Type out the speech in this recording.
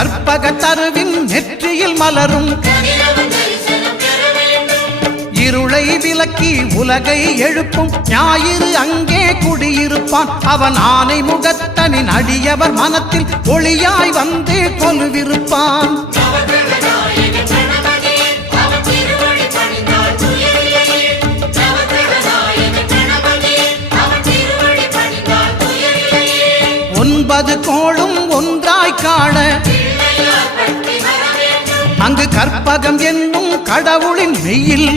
கற்பக தருவின் நெற்றியில் மலரும் இருளை விலக்கி உலகை எழுப்பும் ஞாயிறு அங்கே குடியிருப்பான். அவன் ஆனை முகத்தனின் அடியவர் மனத்தில் ஒளியாய் வந்து கொலுவிருப்பான். ஒன்பது கோளும் ஒன்றாய் காண அங்கு கற்பகம் என்னும் கடவுளின் மெய்யில்